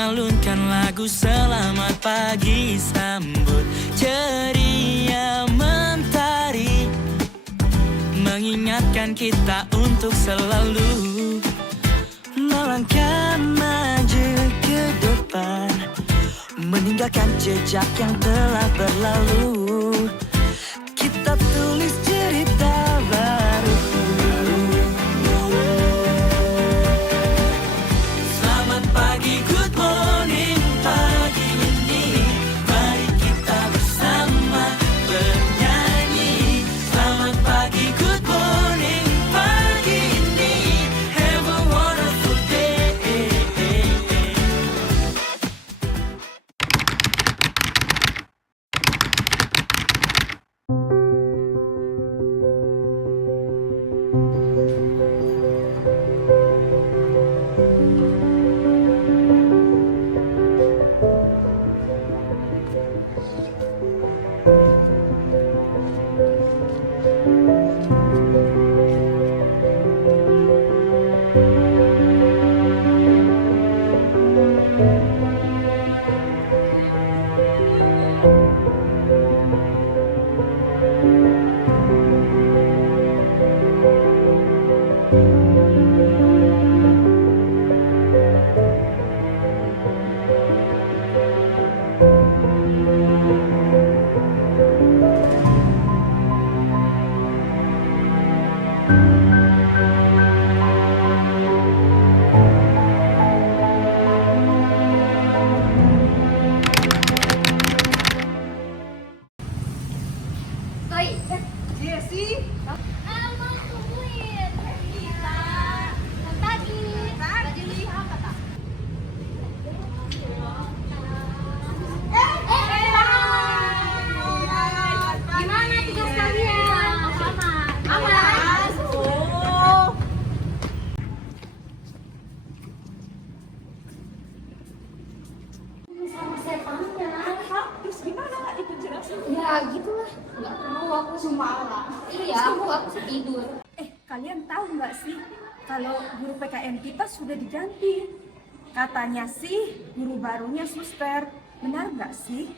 mengalunkan lagu selamat pagi, sambut ceria mentari, mengingatkan kita untuk selalu melangkah maju ke depan, meninggalkan jejak yang telah berlalu. Kita tulis cerita baru. Selamat pagi, good morning, pagi ini mari kita bersama bernyanyi. Selamat pagi, good morning, pagi ini have a wonderful day. Jessy, Emang tungguin kita tadi baju apa tak? Gimana tugas kalian? Sama. Aman. oh, Sama setannya. terus gimana itu jelasin? Ya gitulah. Nggak tahu aku semalam. Iya, aku sih tidur. Kalian tahu nggak sih kalau guru PKN kita sudah diganti? Katanya sih guru barunya suster. Benar nggak sih?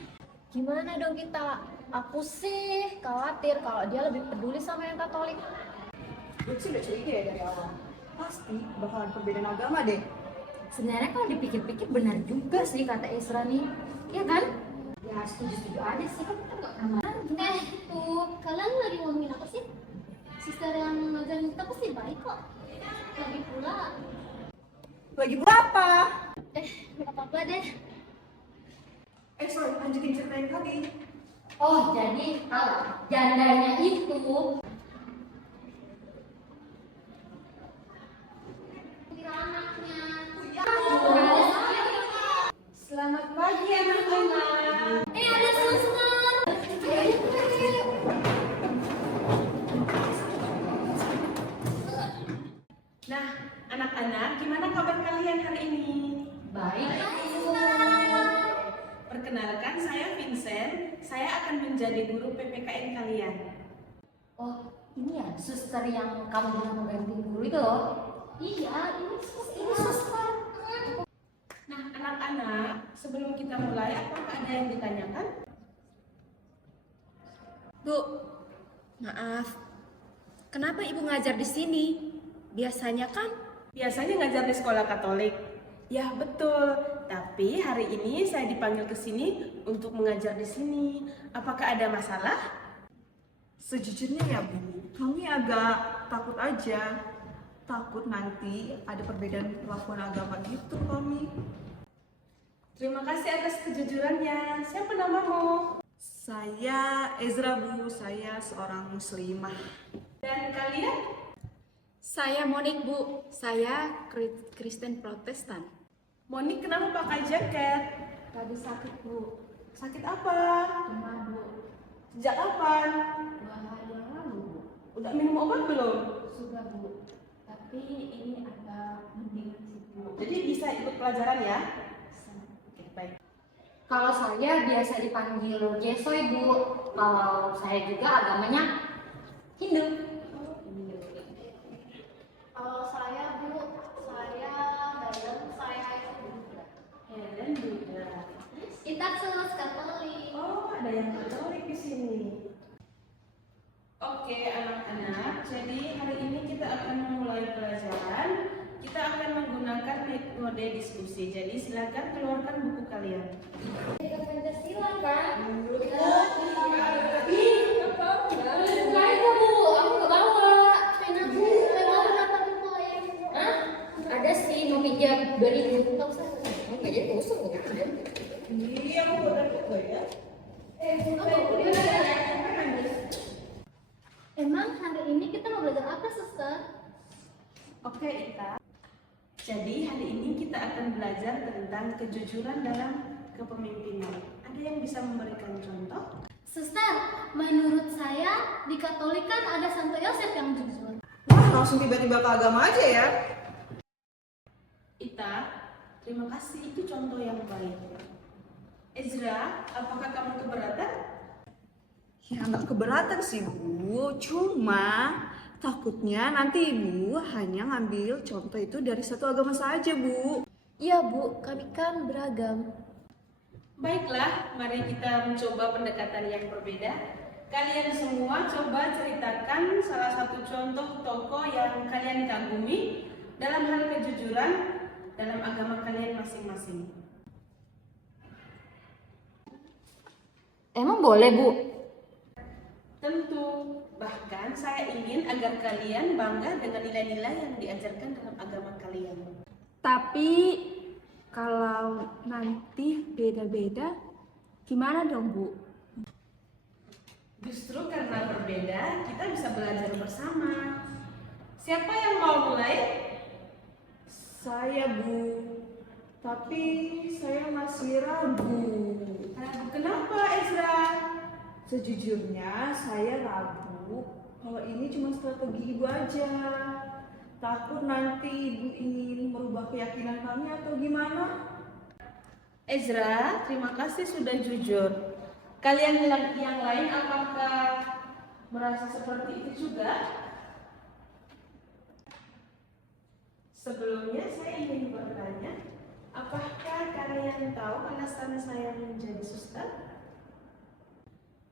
Gimana dong kita? Aku sih khawatir kalau dia lebih peduli sama yang Katolik. Gue sih udah curiga ya dari awal. Pasti bakalan perbedaan agama deh. Sebenarnya kalau dipikir-pikir benar juga sih kata Esra nih, ya kan? Ya setuju aja sih, kan kita nggak pernah. Tuh, kalian lagi ngomongin apa sih? Sister yang ngajarin kita pasti baik kok. Lagi pula, Lagi berapa? nggak apa-apa deh. Sorry, lanjutin cerita yang tadi. Oh jadi jandanya itu Kira anaknya. Selamat pagi anak-anak. Ada suster. Nah, anak-anak, gimana kabar kalian hari ini? baik. Perkenalkan, saya Vincent. Saya akan menjadi guru PPKN kalian. Oh ini ya suster yang kamu bilang mau ganti guru itu loh. Iya, ini suster. Nah, anak-anak, sebelum kita mulai, apakah ada yang ditanyakan? Bu, maaf. Kenapa Ibu ngajar di sini? Biasanya kan? Biasanya ngajar di sekolah Katolik. Ya, betul. Tapi hari ini saya dipanggil ke sini untuk mengajar di sini. Apakah ada masalah? Sejujurnya ya Bu, kami agak takut aja. Takut nanti ada perbedaan perlakuan agama gitu kami. Terima kasih atas kejujurannya. Siapa namamu? Saya Ezra Bu, saya seorang muslimah. Dan kalian? Saya Monik, Bu. Saya Kristen Protestan. Monik, kenapa pakai jaket? Tadi sakit Bu, Sakit apa? demam Bu, Sejak kapan? 2 hari yang lalu Bu. Udah minum obat belum? Sudah Bu, tapi ini agak mendingan sih Bu. Jadi bisa ikut pelajaran ya? Oke, baik. Kalau saya biasa dipanggil Jesoy Bu, kalau saya juga agamanya Hindu. Kalau saya Bu, saya dalam saya itu Buddha. jadi hari ini kita akan memulai pelajaran. Kita akan menggunakan metode diskusi. Jadi silakan keluarkan buku kalian. Pancasila kan? Baik Bu, aku nggak bawa. Pena Bu, bawa berapa buku yang? Hah? Ada sih mau pinjam 2000. Nggak usah. Nggak jadi kosong gitu. Iya, aku buat buku ya. Emang hari ini kita mau belajar apa, Suster? Oke, Ita. Jadi hari ini kita akan belajar tentang kejujuran dalam kepemimpinan. Ada yang bisa memberikan contoh? Suster, menurut saya di Katolik kan ada Santo Yosef yang jujur. Wah, langsung tiba-tiba ke agama aja ya. Ita, terima kasih. Itu contoh yang baik. Ezra, apakah kamu keberatan? Ya nggak keberatan sih Bu, cuma takutnya nanti Ibu hanya ngambil contoh itu dari satu agama saja Bu. Iya Bu, kami kan beragam. Baiklah, mari kita mencoba pendekatan yang berbeda. Kalian semua coba ceritakan salah satu contoh tokoh yang kalian kagumi dalam hal kejujuran dalam agama kalian masing-masing. Emang boleh Bu? Tentu, bahkan saya ingin agar kalian bangga dengan nilai-nilai yang diajarkan dalam agama kalian. Tapi kalau nanti beda-beda, gimana dong Bu? Justru karena berbeda, kita bisa belajar bersama. Siapa yang mau mulai? Saya Bu, tapi saya masih ragu. Ragu kenapa, Ezra? Sejujurnya saya ragu kalau ini cuma strategi Ibu aja. Takut nanti Ibu ingin merubah keyakinan kami atau gimana? Ezra, terima kasih sudah jujur. Kalian yang lain apakah merasa seperti itu juga? Sebelumnya saya ingin bertanya, apakah kalian tahu alasan saya menjadi suster?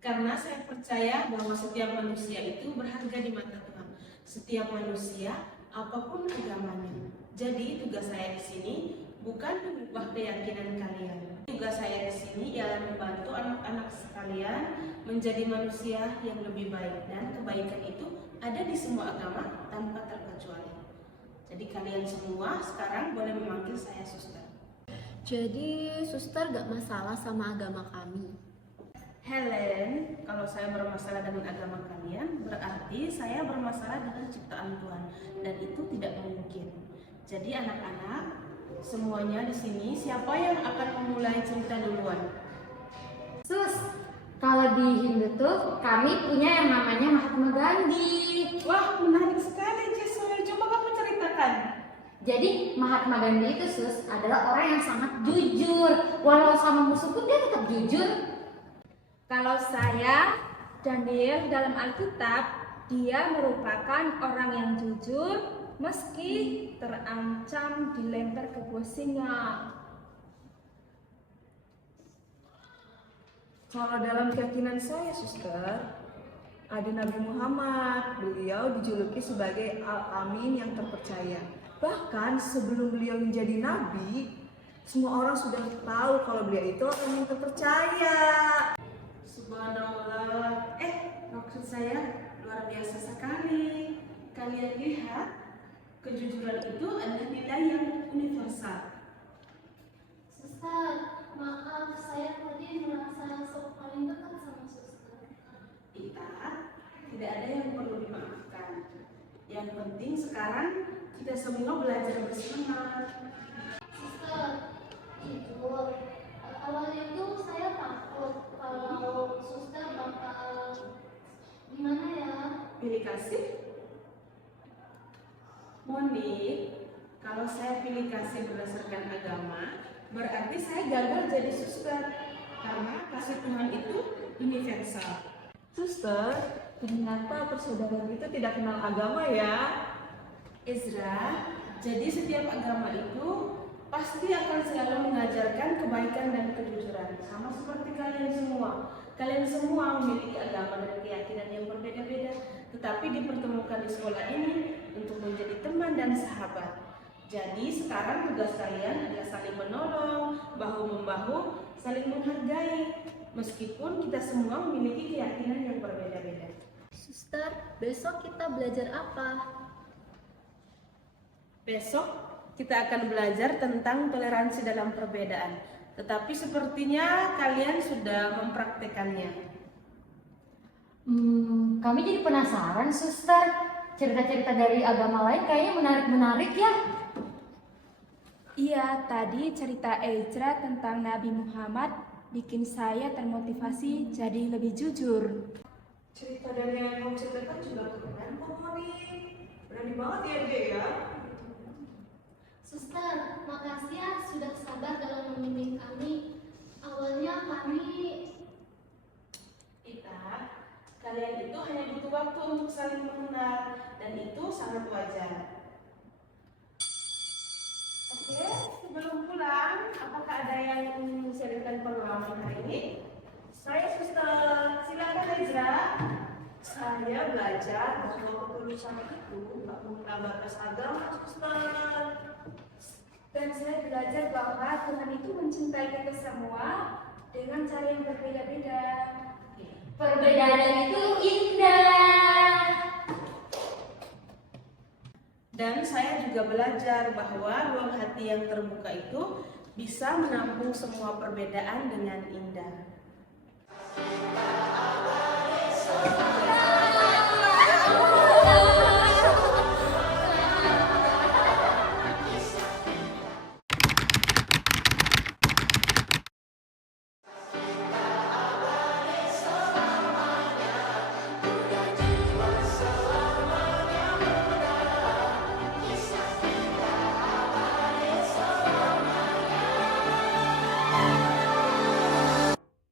Karena saya percaya bahwa setiap manusia itu berharga di mata Tuhan. Setiap manusia, apapun agamanya. Jadi tugas saya di sini bukan mengubah keyakinan kalian. Tugas saya di sini ialah membantu anak-anak sekalian menjadi manusia yang lebih baik, dan kebaikan itu ada di semua agama tanpa terkecuali. Jadi kalian semua sekarang boleh memanggil saya suster. Jadi suster gak masalah sama agama kami. Helen, kalau saya bermasalah dengan agama kalian, berarti saya bermasalah dengan ciptaan Tuhan, dan itu tidak mungkin. Jadi anak-anak, semuanya di sini, siapa yang akan memulai cerita duluan? Sus, kalau di Hindu tuh kami punya yang namanya Mahatma Gandhi. Wah, menarik sekali, Jisoo. Coba kamu ceritakan. Jadi Mahatma Gandhi itu Sus adalah orang yang sangat jujur. Walau sama musuh pun dia tetap jujur. Kalau saya, Daniel dalam Alkitab, dia merupakan orang yang jujur meski terancam dilempar ke buah singa. Kalau dalam keyakinan saya, suster, ada Nabi Muhammad. Beliau dijuluki sebagai Al-Amin yang terpercaya. Bahkan sebelum beliau menjadi nabi, semua orang sudah tahu kalau beliau itu orang yang terpercaya. Subhanallah. Maksud saya luar biasa sekali. Kalian lihat, kejujuran itu adalah nilai yang universal. Suster, maaf saya tadi merasa sok paling dekat sama suster. Ita, tidak ada yang perlu dimaafkan. Yang penting sekarang kita semua belajar bersama. Suster, jujur, awalnya itu saya takut kalau suster bakal gimana ya? Pilih kasih. Moni, kalau saya pilih kasih berdasarkan agama, berarti saya gagal jadi suster. Karena kasih Tuhan itu universal. Suster, ternyata persaudaraan itu tidak kenal agama ya. Ezra, jadi setiap agama itu pasti akan selalu mengajarkan kebaikan dan kejujuran. Sama seperti kalian semua. Kalian semua memiliki agama dan keyakinan yang berbeda-beda. tetapi dipertemukan di sekolah ini untuk menjadi teman dan sahabat. Jadi sekarang tugas kalian adalah saling menolong, bahu-membahu, saling menghargai, meskipun kita semua memiliki keyakinan yang berbeda-beda. Suster, besok kita belajar apa? Besok kita akan belajar tentang toleransi dalam perbedaan, tetapi sepertinya kalian sudah mempraktekannya. Kami jadi penasaran, Suster. Cerita-cerita dari agama lain kayaknya menarik-menarik ya. Iya, tadi cerita Ezra tentang Nabi Muhammad bikin saya termotivasi jadi lebih jujur. Cerita dari yang kamu ceritakan juga keren kok, Mami. Berani banget ya dia ya. Suster, makasih ya sudah sabar dalam membimbing kami. Awalnya kami Kalian itu hanya butuh waktu untuk saling mengenal, dan itu sangat wajar. Oke, sebelum pulang, apakah ada yang ingin menceritakan pengalaman hari ini? Saya Suster, silakan Ezra. Saya belajar bahwa ketulusan itu tak mengenal batas agama, Suster. Dan saya belajar bahwa Tuhan itu mencintai kita semua dengan cara yang berbeda-beda. Perbedaan itu indah. Dan saya juga belajar bahwa ruang hati yang terbuka itu bisa menampung semua perbedaan dengan indah.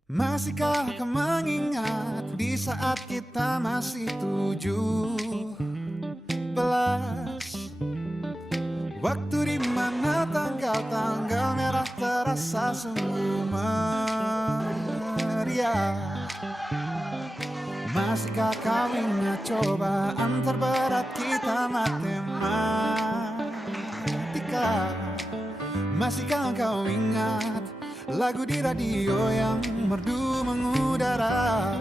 Masihkah kau mengingat di saat kita masih 17? Waktu di mana tanggal-tanggal merah terasa sungguh meriah. Masihkah kau ingat cobaan terberat kita matematika? Masihkah kau ingat lagu di radio yang merdu mengudara?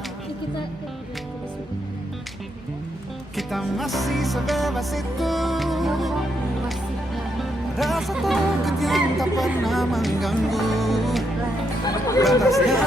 Kita masih sebebas itu, rasa takut yang tak pernah mengganggu. Batasnya